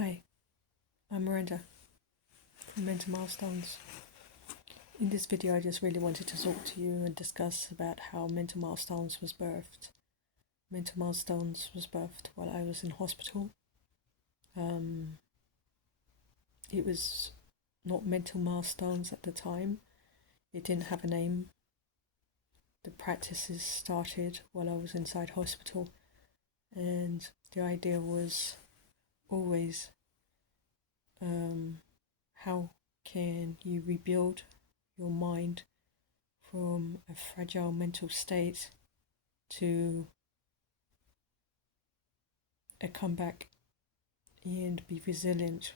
Hi, I'm Miranda from Mental Milestones. In this video, I just really wanted to talk to you and discuss about how Mental Milestones was birthed. Mental Milestones was birthed while I was in hospital. It was not Mental Milestones at the time. It didn't have a name. The practices started while I was inside hospital, and the idea was always how can you rebuild your mind from a fragile mental state to a comeback and be resilient.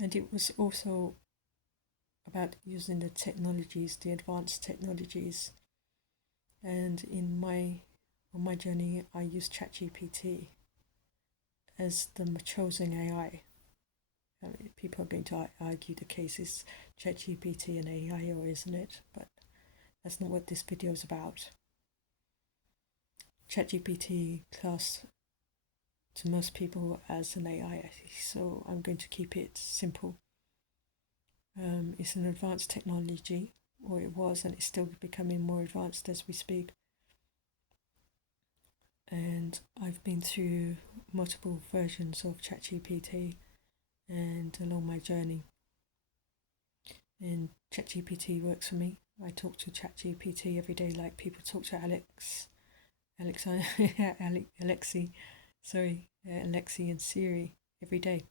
And it was also about using the technologies, the advanced technologies. And on my journey, I used ChatGPT as the chosen AI. People are going to argue the case is ChatGPT and AI, or isn't it? But that's not what this video is about. ChatGPT classed to most people as an AI, so I'm going to keep it simple. It's an advanced technology, or it was, and it's still becoming more advanced as we speak. And I've been through multiple versions of ChatGPT and along my journey. And ChatGPT works for me. I talk to ChatGPT every day like people talk to Alexi and Siri every day.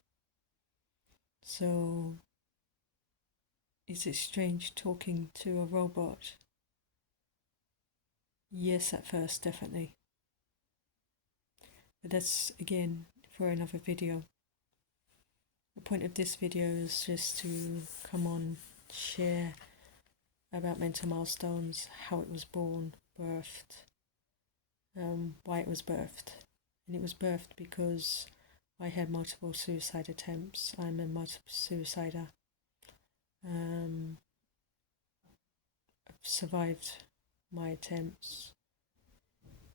So is it strange talking to a robot? Yes, at first, definitely. But that's again for another video. The point of this video is just to come on, share about Mental Milestones, how it was born, birthed, why it was birthed. And it was birthed because I had multiple suicide attempts. I'm a multiple suicider. I've survived my attempts,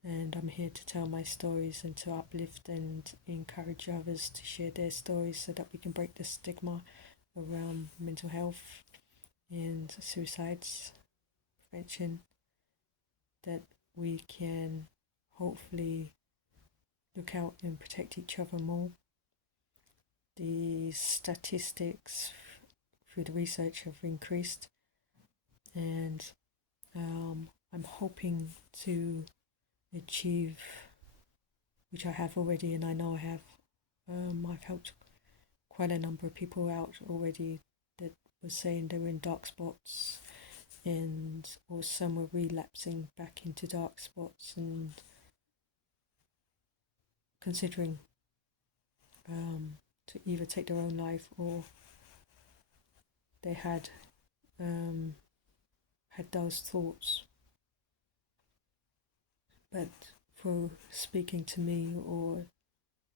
and I'm here to tell my stories and to uplift and encourage others to share their stories so that we can break the stigma around mental health and suicides prevention, that we can hopefully look out and protect each other more. The statistics through the research have increased, and I'm hoping to achieve, which I have already, and I know I have. I've helped quite a number of people out already that were saying they were in dark spots, or some were relapsing back into dark spots and considering to either take their own life, or they had those thoughts. But for speaking to me or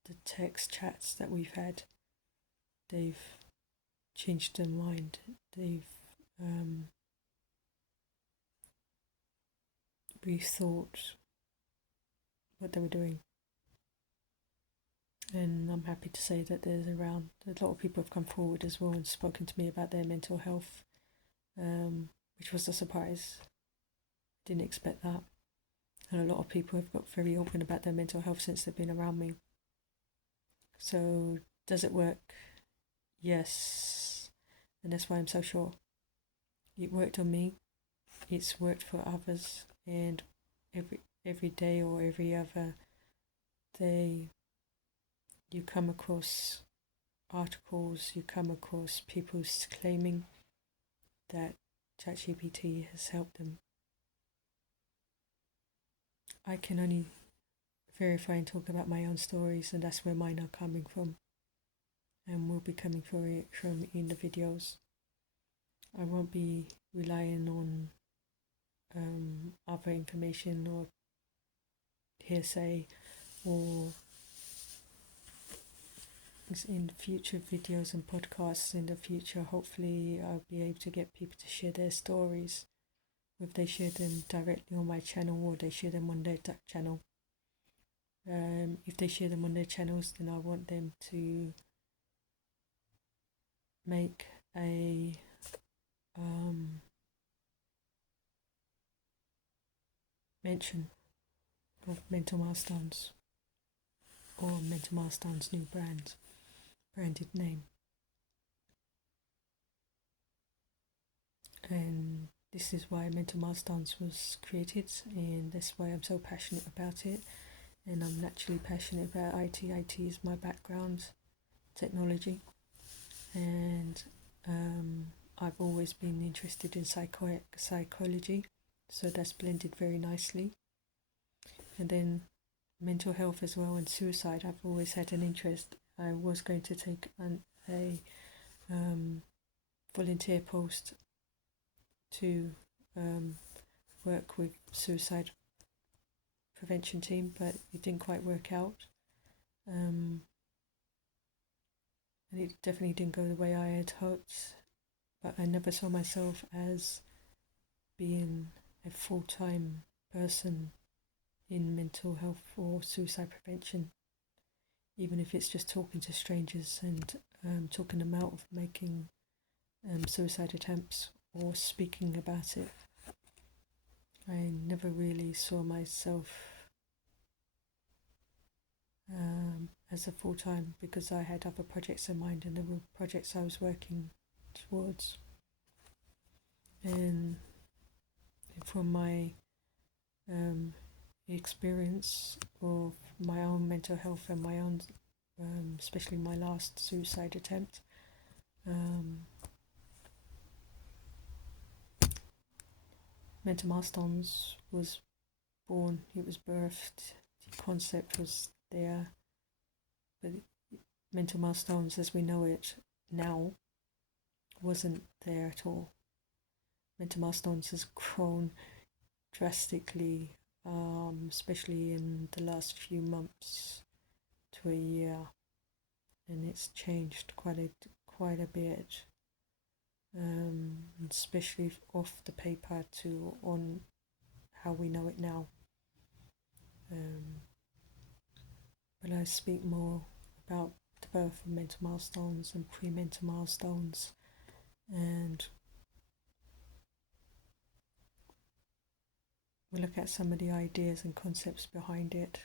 the text chats that we've had, they've changed their mind. They've rethought what they were doing. And I'm happy to say that a lot of people have come forward as well and spoken to me about their mental health, which was a surprise. Didn't expect that. And a lot of people have got very open about their mental health since they've been around me. So does it work? Yes. And that's why I'm so sure. It worked on me. It's worked for others. And every day or every other day, you come across articles, you come across people claiming that ChatGPT has helped them. I can only verify and talk about my own stories, and that's where mine are coming from, and will be coming from in the videos. I won't be relying on other information or hearsay, or in future videos and podcasts in the future. Hopefully I'll be able to get people to share their stories, if they share them directly on my channel or they share them on their channel. If they share them on their channels, then I want them to make a mention of Mental Milestones or Mental Milestones' new branded name. And this is why Mental Milestones was created, and that's why I'm so passionate about it. And I'm naturally passionate about IT. IT is my background, technology, and I've always been interested in psychology, so that's blended very nicely. And then mental health as well, and suicide. I've always had an interest. I was going to take a volunteer post to work with suicide prevention team, but it didn't quite work out. And it definitely didn't go the way I had hoped. But I never saw myself as being a full-time person in mental health or suicide prevention, even if it's just talking to strangers and talking them out of making suicide attempts or speaking about it. I never really saw myself as a full-time, because I had other projects in mind and there were projects I was working towards. And from my experience of my own mental health and my own, especially my last suicide attempt, Mental Milestones was born, it was birthed, the concept was there, but Mental Milestones as we know it now wasn't there at all. Mental Milestones has grown drastically, especially in the last few months to a year, and it's changed quite a bit, especially off the paper to on how we know it now. But I speak more about the birth of mental milestones and pre-mental milestones, and we'll look at some of the ideas and concepts behind it.